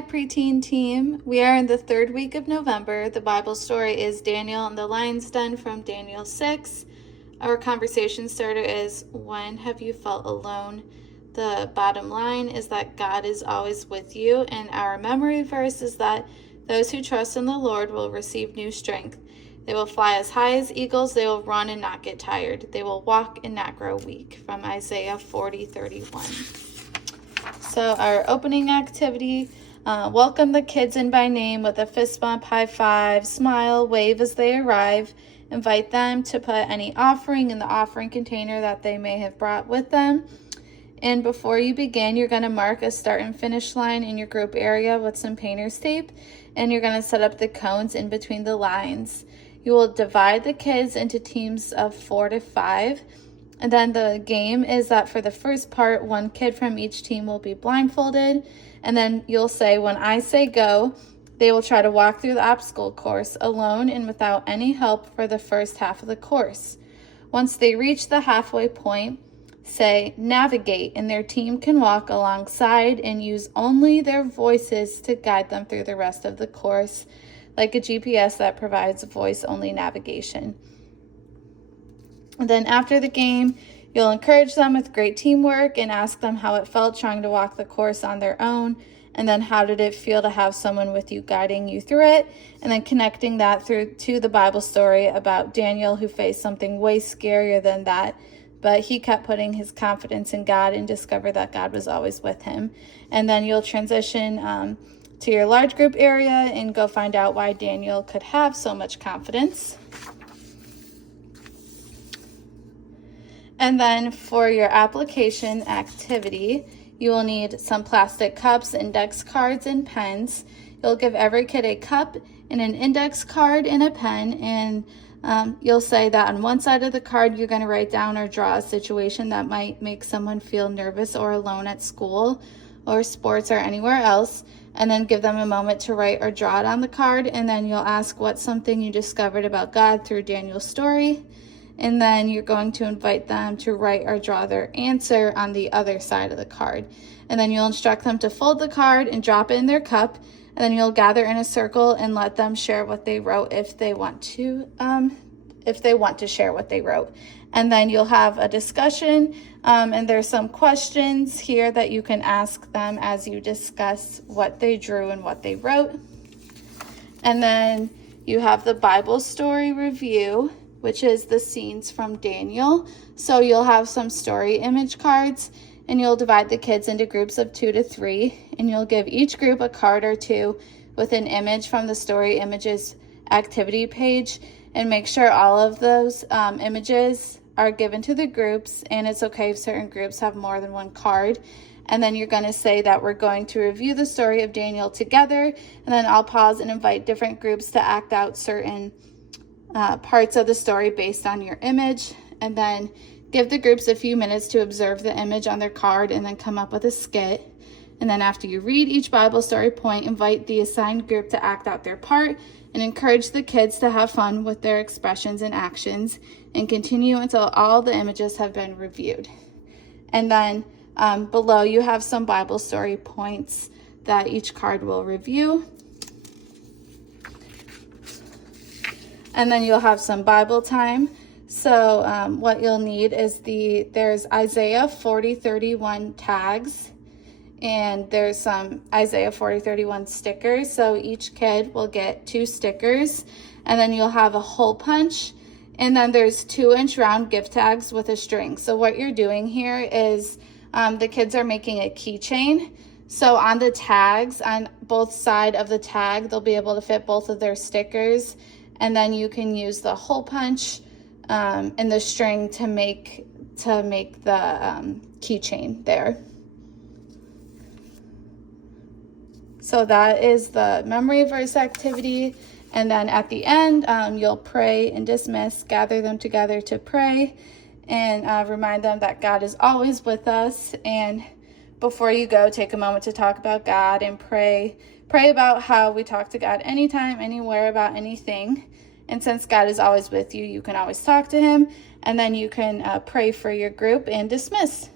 Hi, Preteen team. We are in the third week of November. The Bible story is Daniel and the Lion's Den from Daniel 6. Our conversation starter is, when have you felt alone? The bottom line is that God is always with you, and our memory verse is that those who trust in the Lord will receive new strength. They will fly as high as eagles. They will run and not get tired. They will walk and not grow weak. From Isaiah 40:31. So our opening activity, welcome the kids in by name with a fist bump, high five, smile, wave as they arrive. Invite them to put any offering in the offering container that they may have brought with them. And before you begin, you're going to mark a start and finish line in your group area with some painter's tape, and you're going to set up the cones in between the lines. You will divide the kids into teams of 4 to 5. And then the game is that for the first part, one kid from each team will be blindfolded. And then you'll say, when I say go, they will try to walk through the obstacle course alone and without any help for the first half of the course. Once they reach the halfway point, say navigate, and their team can walk alongside and use only their voices to guide them through the rest of the course, like a GPS that provides voice-only navigation. And then after the game, you'll encourage them with great teamwork and ask them how it felt trying to walk the course on their own. And then how did it feel to have someone with you guiding you through it? And then connecting that through to the Bible story about Daniel, who faced something way scarier than that. But he kept putting his confidence in God and discovered that God was always with him. And then you'll transition to your large group area and go find out why Daniel could have so much confidence. And then for your application activity, you will need some plastic cups, index cards, and pens. You'll give every kid a cup and an index card and a pen, and you'll say that on one side of the card, you're going to write down or draw a situation that might make someone feel nervous or alone at school or sports or anywhere else, and then give them a moment to write or draw it on the card, and then you'll ask what's something you discovered about God through Daniel's story. And then you're going to invite them to write or draw their answer on the other side of the card. And then you'll instruct them to fold the card and drop it in their cup. And then you'll gather in a circle and let them share what they wrote if they want to share what they wrote. And then you'll have a discussion, and there's some questions here that you can ask them as you discuss what they drew and what they wrote. And then you have the Bible story review, which is the scenes from Daniel. So you'll have some story image cards, and you'll divide the kids into groups of 2 to 3, and you'll give each group a card or two with an image from the story images activity page, and make sure all of those images are given to the groups, and it's okay if certain groups have more than one card. And then you're going to say that we're going to review the story of Daniel together, and then I'll pause and invite different groups to act out certain parts of the story based on your image, and then give the groups a few minutes to observe the image on their card and then come up with a skit. And then after you read each Bible story point, invite the assigned group to act out their part and encourage the kids to have fun with their expressions and actions, and continue until all the images have been reviewed. And then below you have some Bible story points that each card will review. And then you'll have some Bible time. So what you'll need is there's Isaiah 40:31 tags, and there's some Isaiah 40:31 stickers. So each kid will get 2 stickers, and then you'll have a hole punch, and then there's 2-inch round gift tags with a string. So what you're doing here is the kids are making a keychain. So on the tags, on both sides of the tag, they'll be able to fit both of their stickers. And then you can use the hole punch and the string to make the keychain there. So that is the memory verse activity. And then at the end, you'll pray and dismiss, gather them together to pray, and remind them that God is always with us. And before you go, take a moment to talk about God and pray. Pray about how we talk to God anytime, anywhere, about anything. And since God is always with you, you can always talk to him. And then you can pray for your group and dismiss.